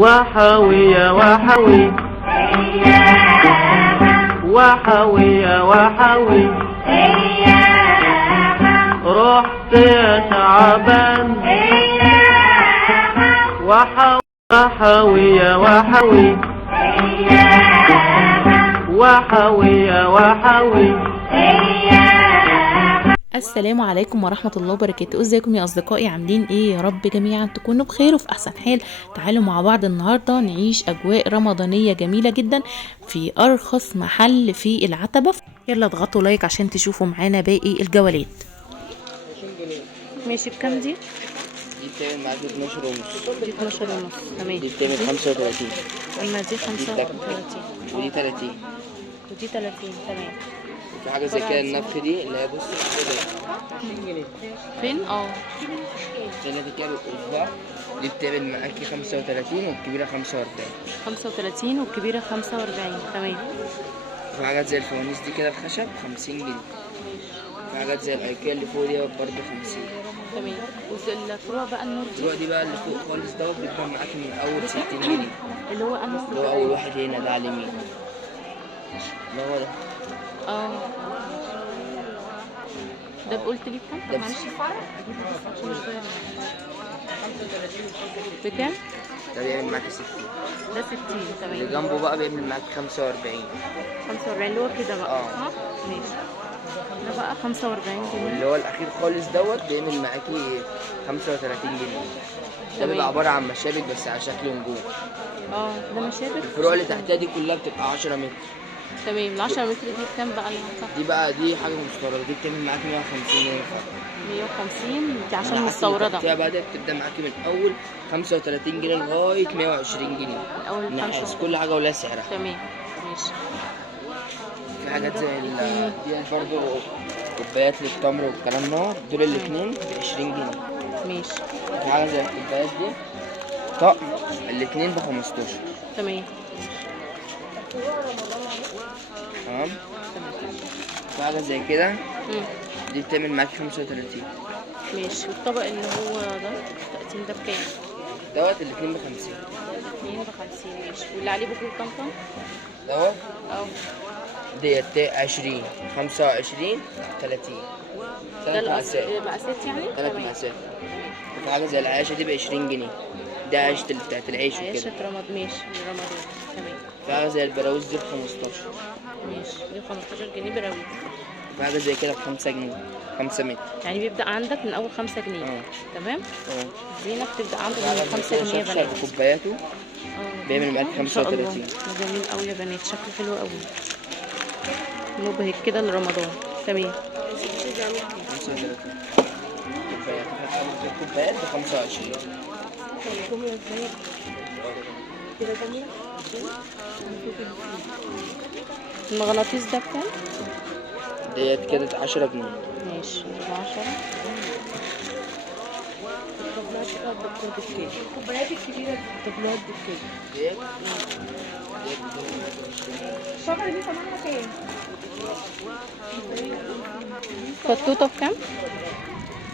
وحوي وحوي وحوي وحوي رحت يا شعبان وحوي وحوي وحوي وحوي وحوي. السلام عليكم ورحمة الله وبركاته. ازيكم يا اصدقائي؟ عاملين ايه؟ يا رب جميعا تكونوا بخير وفي احسن حال. تعالوا مع بعض النهاردة نعيش اجواء رمضانية جميلة جدا في ارخص محل في العتبة. يلا اضغطوا لايك عشان تشوفوا معانا باقي الجولات. ماشي، بكام دي؟ دي بتعمل معاك 12 ونص. دي 12 ونص. تمام. دي بتعمل 35. اما دي 35 ودي 30. ودي 30. تمام. وفي حاجة زي كده النفخ دي اللي هي بص كده 20 جنيه. فين؟ اللي دي كده بالأسبوع. دي بتعمل معاكي 35 والكبيرة 45. 35 والكبيرة 45. تمام. وفي حاجات زي الفوانيس دي كده الخشب 50 جنيه. في حاجات زي الايكيا اللي فوق دي برضه 50. تمام. والفروع بقى النور دي؟ الفروع دي بقى اللي فوق خالص دوت بيبقى معاكي من أول 60 جنيه. اللي هو اللي هو أول واحد هنا ده على اليمين. اللي هو ده. ده قلت لي بكام؟ ده معلش بكام؟ ده بيعمل معاكي 60. ده 60. تمام. اللي جنبه بقى بيعمل معاكي 45. 45 اللي هو كده بقى. صح؟ ماشي. ده بقى 45 جنيه. اللي هو الأخير خالص دوت بيعمل معاكي 35 جنيه. ده بيبقى عبارة عن مشابك بس على شكل نجوم. ده مشابك. الفروع اللي تحتها دي كلها بتبقى 10 متر. تمام. ال 10 متر دي بكام بقى اللي دي بقى دي حاجة مستوردة، دي بتعمل معاكي 150 جنيه فقط. 150 دي عشان مستوردة. فيها بقى دي بتبدأ معاكي من أول 35 جنيه لغاية 120 جنيه. من أول نحاس كل حاجة ولها سعرها. تمام. ماشي. في حاجات زي دي برضه كوبايات للتمر والكلام ده، دول الاتنين ب 20 جنيه. ماشي. في حاجة زي الكوبايات دي طقم الاتنين ب 15. تمام. تمام. في حاجة زي كده دي بتعمل معاكي 35. ماشي. والطبق اللي هو ده 30 ده بكام؟ دوت الاتنين ب 50. الاتنين ب 50. ماشي. واللي عليه بوكيه طمطم؟ دوت ديت 20 25 30. ده المقاسات يعني؟ 3 مقاسات. في حاجة زي العياشة دي ب 20 جنيه. دي عيشة بتاعت العيش وكده. عيشة رمضان. ماشي. رمضان. تمام. في حاجة زي البراويز دي ب 15. ماشي. دي 15 جنيه براويز. في حاجة زي كده ب 5 جنيه 5 متر. يعني بيبدأ عندك من أول 5 جنيه. تمام؟ الزينة بتبدأ عندك من 5 جنيه يا بنات. كوباياته بيعمل معاك 35. ده جميل قوي يا بنات، شكله حلو قوي. مبهج كده لرمضان. تمام. 35 كوبايات ب 25. المغناطيس ده بكام؟ ديت كده 10 جنيه. ماشي. 10. الكوبايات الكبيرة دي الطبلات دي بكام؟ ديت الشجرة دي ثمنها كام؟ فتوتة بكام؟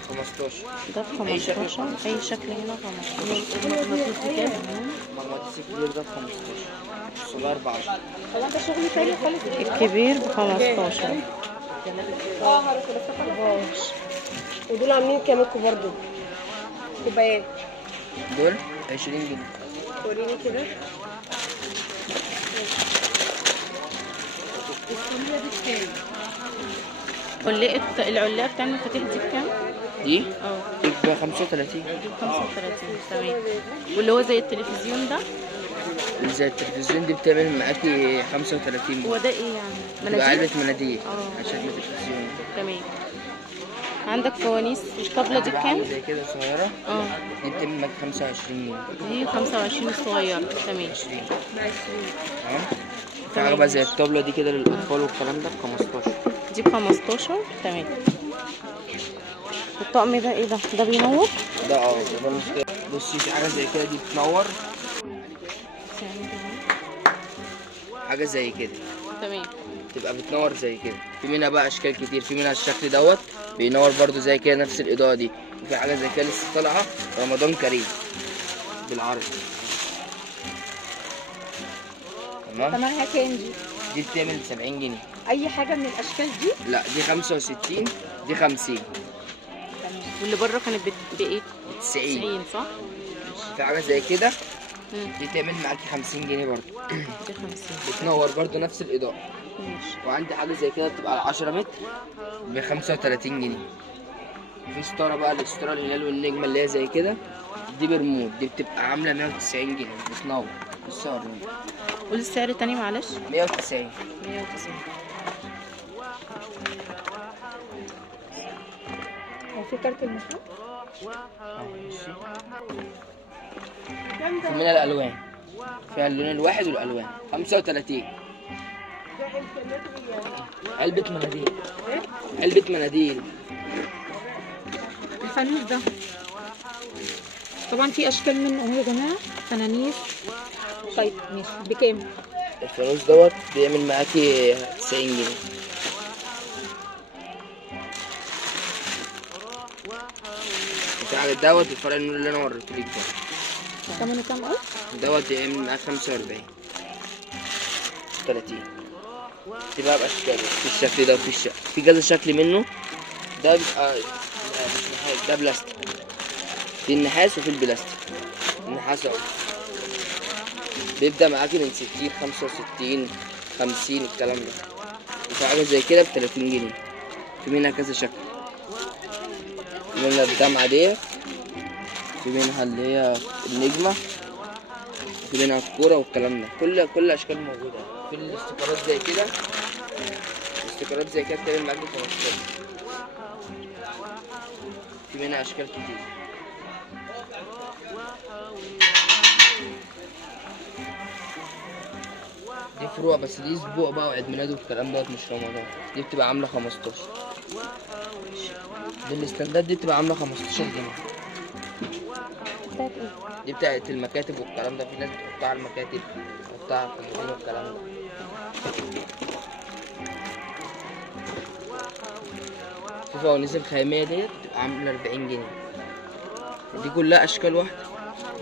15. ده ب 15. أي شكل هنا 15. المغناطيس بكام؟ المغناطيس الكبير ده ب 15. الصغير ب 10. هو ده شغل تاني خالص. الكبير ب 15. ودول عاملين كام الكبار دول؟ كوبايات دول 20 جنيه. وريني كده. الصينية دي بكام؟ العلاقة بتاع المفاتيح دي بكام؟ دي ب 35. 35. تمام. واللي هو زي التلفزيون ده؟ زي التلفزيون دي بتعمل معاكي 35. هو ده ايه يعني؟ بتبقى علبة مناديل؟ مناديل على شكل تلفزيون. تمام. عندك فوانيس. الطبلة دي بكام؟ زي كده صغيرة. دي بتعمل معاكي 25 جنيه. دي 25 الصغيرة. تمام. 20. تمام. في حاجة بقى زي الطبلة دي كده للأطفال والكلام ده ب 15. دي ب 15. تمام. الطقم ده ايه ده؟ ده بينور؟ ده بصي في حاجة زي كده دي بتنور. حاجة زي كده. تمام. تبقى بتنور زي كده. في منها بقى أشكال كتير. في منها الشكل دوت بينور برضو زي كده نفس الإضاءة دي. وفي حاجة زي كده لسه طالعة رمضان كريم بالعرض. تمام. ثمنها كام دي؟ دي بتعمل 70 جنيه. اي حاجه من الاشكال دي؟ لا دي 65، دي 50. واللي بره كانت بايه؟ 90. 90 صح؟ في حاجه زي كده مم. دي تعمل معاكي 50 جنيه برضه. دي 50. بتنور برضه نفس الاضاءه. ماشي. وعندي حاجه زي كده بتبقى على 10 متر ب 35 جنيه. في ستاره بقى، الستاره الهلال والنجمه اللي هي زي كده دي برمود، دي بتبقى عامله 190 جنيه بتنور. بص اوريك. قول السعر تاني معلش. 190. 190. هو في كارت المشروع؟ في منها الالوان، فيها اللون الواحد والالوان. 35. علبه مناديل. علبه مناديل. الفانوس ده طبعا في اشكال منه اهو يا جماعه، فنانيس. طيب ماشي، بكام؟ الفانوس دوت بيعمل معاكي 90 جنيه. في حاجه دوت الفرق النور اللي انا وريتهولك ده. ثمنه كام قلت؟ دوت بيعمل معاك 45. 30. دي بقى باشكال، في الشكل ده وفي في كذا شكل منه. ده بيبقى مش نحاس، ده بلاستيك. في النحاس وفي البلاستيك. النحاس اهو بيبدأ معاكي من 60 65 50 الكلام ده. وفي حاجة زي كده ب30 جنيه. في منها كذا شكل، في منها الدمعة ديت، في منها اللي هي النجمة، في منها الكورة والكلام ده. كل الأشكال موجودة. في الاستيكرات زي كده، الاستيكرات زي كده بتعمل معاكي 15. في منها أشكال كتير. دي فروع بس، دي اسبوع بقى وعيد ميلاد والكلام دوت، مش رمضان. دي بتبقى عامله 15. دي الاستندات دي بتبقى عامله 15 جنيه. بتاعت ايه؟ دي بتاعت المكاتب والكلام ده. في ناس بتحطها على المكاتب، بتحطها على الكومودين والكلام ده. في فوانيس الخيامية ديت بتبقى عامله 40 جنيه. دي كلها اشكال واحده.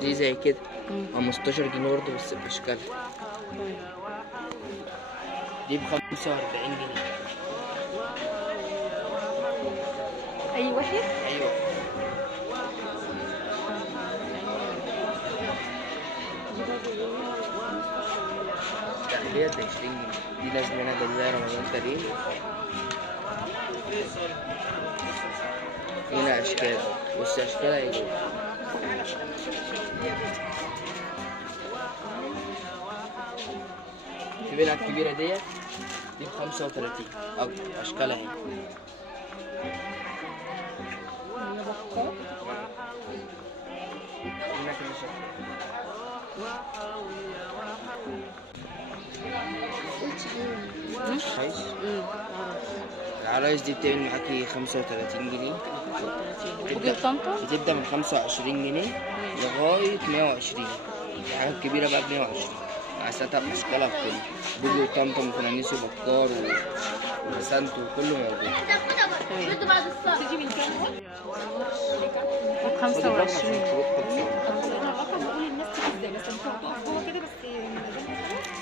دي زي كده 15 جنيه برضه بس باشكالها. دي ب 45 جنيه. اي واحد؟ ايوه. لا ديت ب 20 جنيه. دي لازم انا ده زي رمضان كريم. هنا اشكال، بص اشكالها ايه. الكبيرة الكبيرة ديت دي ب 35 أكتر. أشكالها اهي. هنا كذا شكل. عايز؟ العرايس دي بتعمل معاكي 35 جنيه. وجيب طنطا؟ بتبدأ من 25 جنيه لغاية 120. الحاجات الكبيرة بقى ب 120. مقاساتها بأشكالها بكله. بوجي وطمطم وفنانيس وبكار وبسنت وكله موجود. تيجي من كام؟ 25. الرقم بقول للناس تيجي ازاي، بس انت هتقف جوه كده بس.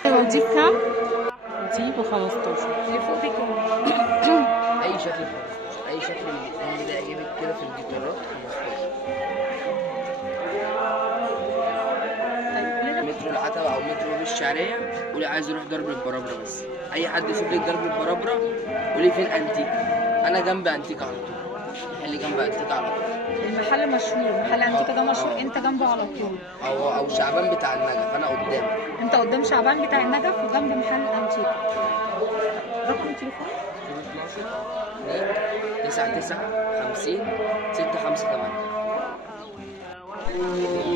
ودي بكام؟ دي ب 15. اللي فوق بكام؟ أي شكل ب 15. أي شكل من الاتنين ده يعجبك كده في الجيتارات 15. مترو العتبة أو مترو الشعرية قولي عايز يروح درب البرابرة. بس أي حد يسيب لك درب البرابرة قولي فين أنتيكا. أنا جنب أنتيكا على طول. محل جنب أنتيكا على طول. المحل مشهور، محل انتيكا ده مشهور. انت جنبه على طول. أو شعبان بتاع النجف. أنا قدامك. انت قدام شعبان بتاع النجف وجنب محل انتيكا. رقم تليفون؟ 99 50 658.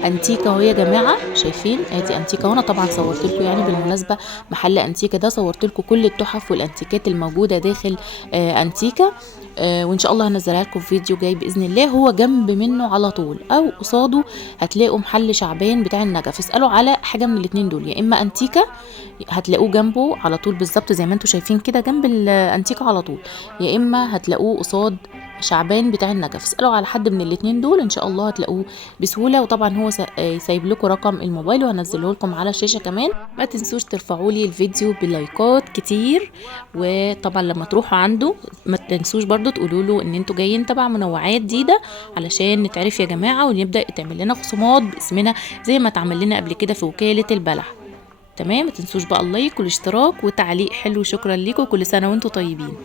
انتيكا اهو يا جماعه، شايفين ادي انتيكا. وانا طبعا صورت لكم يعني بالمناسبه محل انتيكا ده، صورت لكم كل التحف والانتيكات الموجوده داخل انتيكا. وان شاء الله هنزلها لكم في فيديو جاي باذن الله. هو جنب منه على طول او قصاده هتلاقوا محل شعبان بتاع النجف. اسالوا على حاجه من الاثنين دول، يا اما انتيكا هتلاقوه جنبه على طول بالظبط زي ما انتم شايفين كده جنب الانتيكا على طول، يا اما هتلاقوه قصاد شعبان بتاع النجف. اسألوا على حد من الاتنين دول ان شاء الله هتلاقوه بسهولة. وطبعا هو سايب لكم رقم الموبايل وهنزله لكم على الشاشة كمان. ما تنسوش ترفعوا لي الفيديو بلايكات كتير. وطبعا لما تروحوا عنده ما تنسوش برضو تقولوا له ان انتوا جايين تبع منوعات جديدة علشان نتعرف يا جماعة، ونبدأ يتعمل لنا خصومات باسمنا زي ما اتعمل لنا قبل كده في وكالة البلح. تمام. ما تنسوش بقى اللايك والاشتراك وتعليق حلو. شكرا لكم، كل سنة وانتوا طيبين.